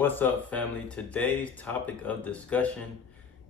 What's up, family? Today's topic of discussion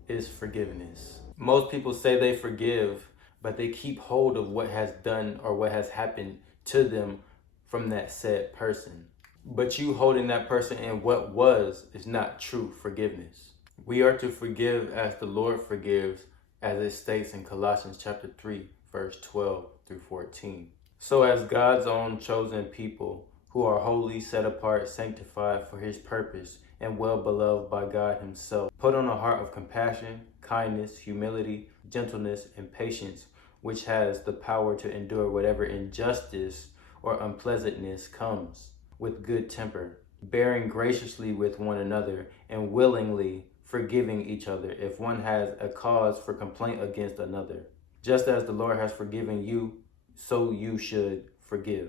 is forgiveness. Most people say they forgive, but they keep hold of what has done or what has happened to them from that said person. But you holding that person in what was is not true forgiveness. We are to forgive as the Lord forgives, as it states in Colossians chapter 3, verse 12 through 14. So as God's own chosen people, who are holy, set apart, sanctified for his purpose, and well beloved by God himself, put on a heart of compassion, kindness, humility, gentleness, and patience, which has the power to endure whatever injustice or unpleasantness comes, with good temper, bearing graciously with one another, and willingly forgiving each other if one has a cause for complaint against another. Just as the Lord has forgiven you, so you should forgive.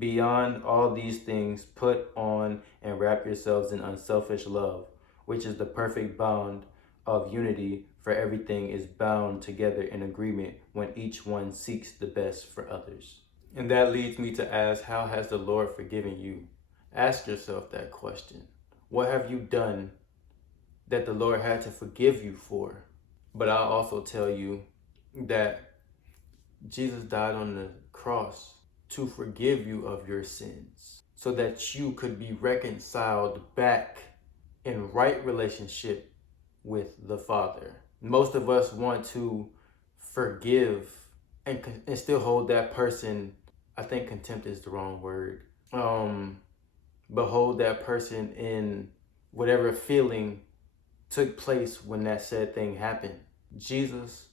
Beyond all these things, put on and wrap yourselves in unselfish love, which is the perfect bond of unity, for everything is bound together in agreement when each one seeks the best for others. And that leads me to ask, how has the Lord forgiven you? Ask yourself that question. What have you done that the Lord had to forgive you for? But I'll also tell you that Jesus died on the cross to forgive you of your sins so that you could be reconciled back in right relationship with the Father. Most of us want to forgive and still hold that person. I think contempt is the wrong word. But hold that person in whatever feeling took place when that said thing happened. Jesus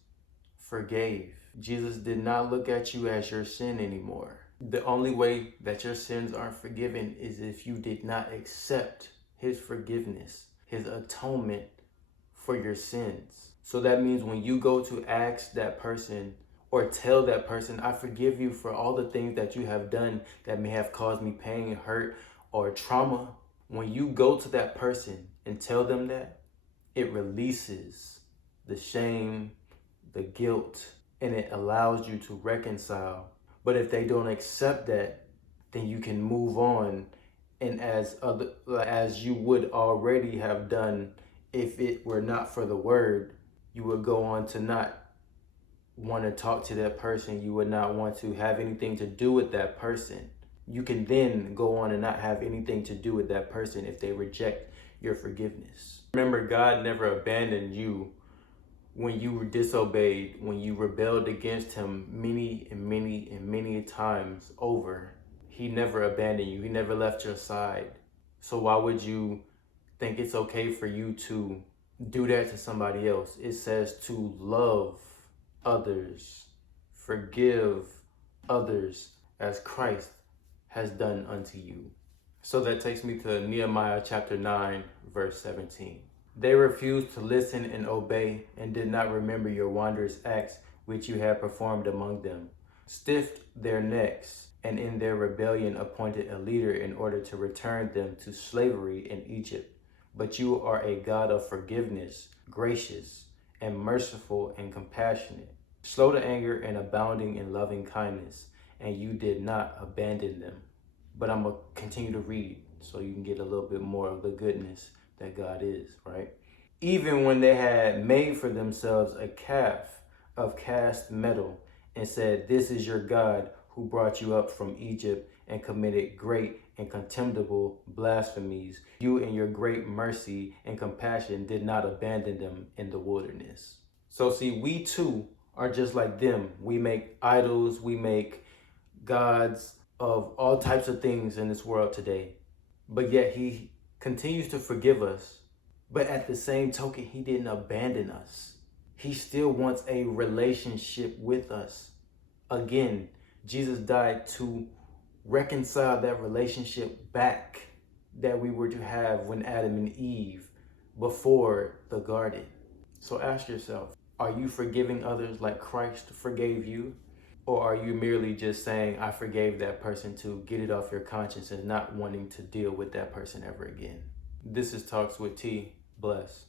forgave. Jesus did not look at you as your sin anymore. The only way that your sins aren't forgiven is if you did not accept his forgiveness, his atonement for your sins. So that means when you go to ask that person or tell that person, I forgive you for all the things that you have done that may have caused me pain, hurt, or trauma. When you go to that person and tell them that, it releases the shame, the guilt, and it allows you to reconcile. But if they don't accept that, then you can move on, and as you would already have done if it were not for the word, you would go on to not want to talk to that person. You would not want to have anything to do with that person. You can then go on and not have anything to do with that person if they reject your forgiveness. Remember, God never abandoned you when you were disobeyed, when you rebelled against him many times over. He never abandoned you. He never left your side. So why would you think it's okay for you to do that to somebody else? It says to love others, forgive others as Christ has done unto you. So that takes me to Nehemiah chapter 9, verse 17. They refused to listen and obey, and did not remember your wondrous acts which you had performed among them. Stiffed their necks, and in their rebellion appointed a leader in order to return them to slavery in Egypt. But you are a God of forgiveness, gracious, and merciful and compassionate, slow to anger and abounding in loving kindness, and you did not abandon them. But I'm going to continue to read so you can get a little bit more of the goodness that God is, right? Even when they had made for themselves a calf of cast metal and said, this is your God who brought you up from Egypt, and committed great and contemptible blasphemies, you in your great mercy and compassion did not abandon them in the wilderness. So see, we too are just like them. We make idols, we make gods of all types of things in this world today. But yet he continues to forgive us. But at the same token, he didn't abandon us. He still wants a relationship with us. Again, Jesus died to reconcile that relationship back that we were to have when Adam and Eve before the garden. So ask yourself, are you forgiving others like Christ forgave you? Or are you merely just saying, I forgave that person to get it off your conscience and not wanting to deal with that person ever again? This is Talks with T. Bless.